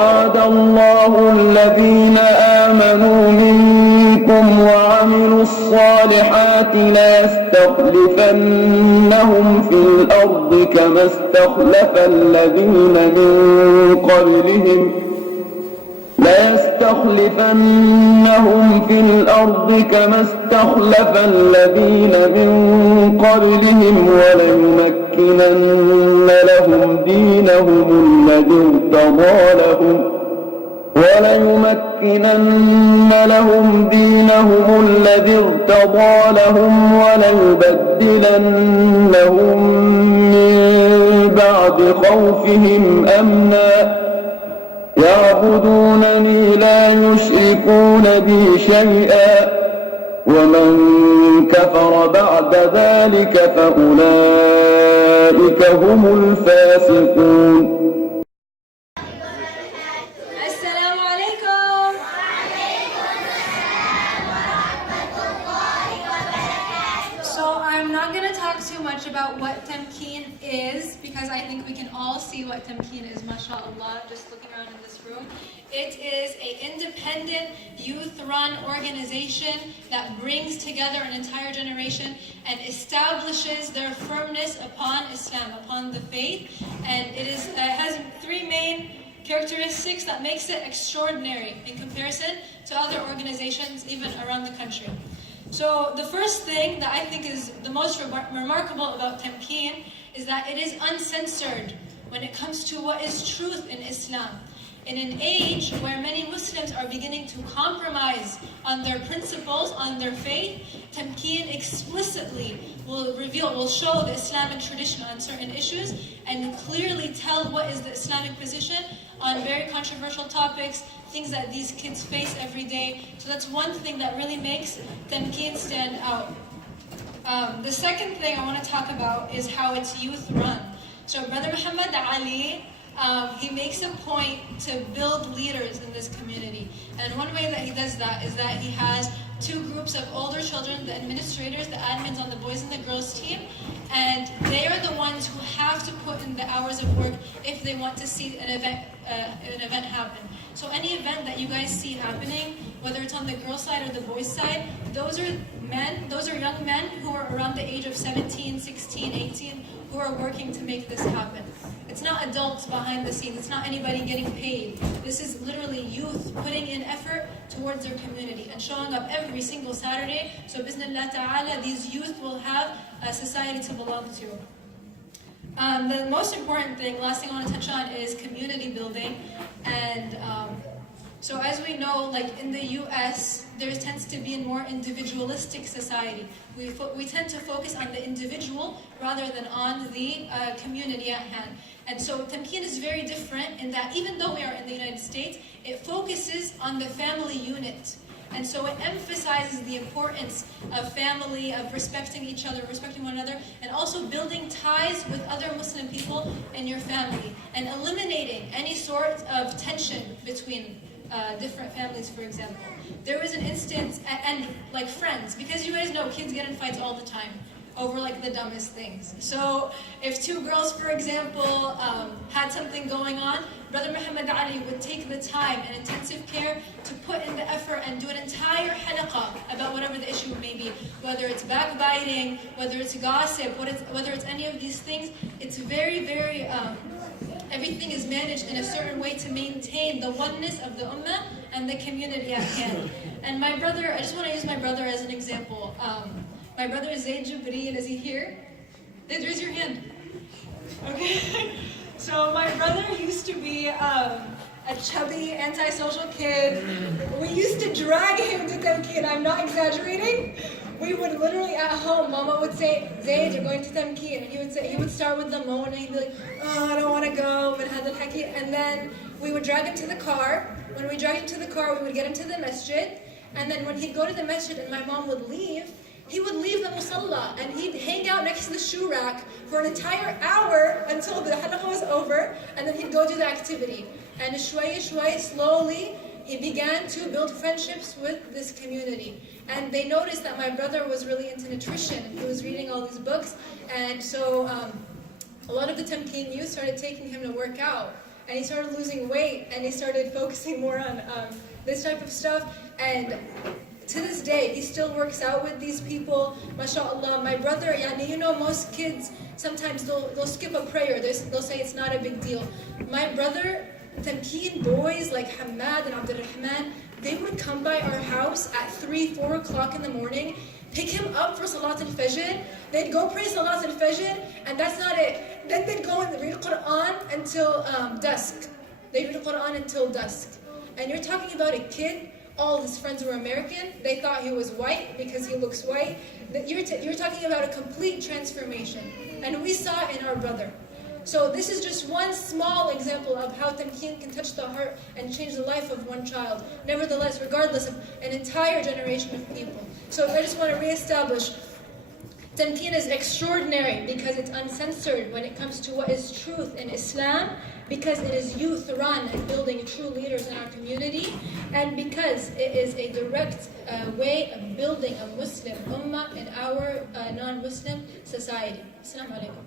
وعد الله الذين آمنوا منكم وعملوا الصالحات ليستخلفنهم في الأرض كما استخلف الذين من قبلهم وليمكنن لهم دينهم الذي ارتضى لهم وليبدلنهم من بعد خوفهم أمنا يعبدونني لا يشركون بي شيئا ومن كفر بعد ذلك فأولئك هم الفاسقون. About what Tamkeen is, because I think we can all see what Tamkeen is, mashallah, just looking around in this room. It is an independent, youth-run organization that brings together an entire generation and establishes their firmness upon Islam, upon the faith. And it has three main characteristics that makes it extraordinary in comparison to other organizations even around the country. So the first thing that I think is the most remarkable about Tamkeen is that it is uncensored when it comes to what is truth in Islam. In an age where many Muslims are beginning to compromise on their principles, on their faith, Tamkeen explicitly will show the Islamic tradition on certain issues and clearly tell what is the Islamic position on very controversial topics, things that these kids face every day. So that's one thing that really makes Tamkeen stand out. The second thing I want to talk about is how it's youth run. So Brother Muhammad Ali, he makes a point to build leaders in this community. And one way that he does that is that he has two groups of older children, the administrators, the admins on the boys and the girls team, and they are the ones who have to put in the hours of work if they want to see an event happen. So any event that you guys see happening, whether it's on the girls' side or the boys' side, those are young men who are around the age of 17, 16, 18, who are working to make this happen. It's not adults behind the scenes, it's not anybody getting paid. This is literally youth putting in effort towards their community and showing up every single Saturday. So Bismillah ta'ala, these youth will have a society to belong to. The most important thing, last thing I want to touch on, is community building. And so as we know, like in the US, there tends to be a more individualistic society. We tend to focus on the individual rather than on the community at hand. And so Tamkeen is very different in that even though we are in the United States, it focuses on the family unit. And so it emphasizes the importance of family, of respecting each other, respecting one another, and also building ties with other Muslim people in your family, and eliminating any sort of tension between different families, for example. There was an instance, and like friends, because you guys know kids get in fights all the time over like the dumbest things. So if two girls, for example, had something going on, Brother Muhammad Ali would take the time and intensive care to put in the effort and do an entire halaqah about whatever the issue may be, whether it's backbiting, whether it's gossip, whether it's any of these things. It's very, very, everything is managed in a certain way to maintain the oneness of the ummah and the community at hand. And my brother, I just want to use my brother as an example. My brother is Zayd Jibreel. Is he here? Raise your hand. Okay. So my brother used to be a chubby, antisocial kid. We used to drag him to Tamkeen. I'm not exaggerating. We would literally at home, Mama would say, Zayd, you're going to Tamkeen. And he would start with the moaning. He'd be like, oh, I don't want to go. And then we would drag him to the car. When we dragged him to the car, we would get him to the masjid. And then when he'd go to the masjid and my mom would leave, he would leave the musalla and he'd hang out next to the shoe rack for an entire hour until the halaqah was over, and then he'd go do the activity. And slowly, he began to build friendships with this community. And they noticed that my brother was really into nutrition. He was reading all these books, and so a lot of the Tamkeen youth started taking him to work out. and he started losing weight, and he started focusing more on this type of stuff. And to this day, he still works out with these people, mashallah. My brother, yani, you know, most kids, sometimes they'll skip a prayer, they'll say it's not a big deal. My brother, Tamkeen boys like Hamad and Abdul Rahman, they would come by our house at 3, 4 o'clock in the morning, pick him up for Salat al-Fajr, they'd go pray Salat al-Fajr, and that's not it. Then they'd go and read Quran until dusk. They read Quran until dusk. And you're talking about a kid, all his friends were American, they thought he was white because he looks white. You're talking about a complete transformation. And we saw it in our brother. So this is just one small example of how Tamkeen can touch the heart and change the life of one child. Nevertheless, regardless of an entire generation of people. So I just want to reestablish, Tamkeen is extraordinary because it's uncensored when it comes to what is truth in Islam, because it is youth run and building true leaders in our community, and because it is a direct way of building a Muslim ummah in our non-Muslim society. Assalamu alaikum.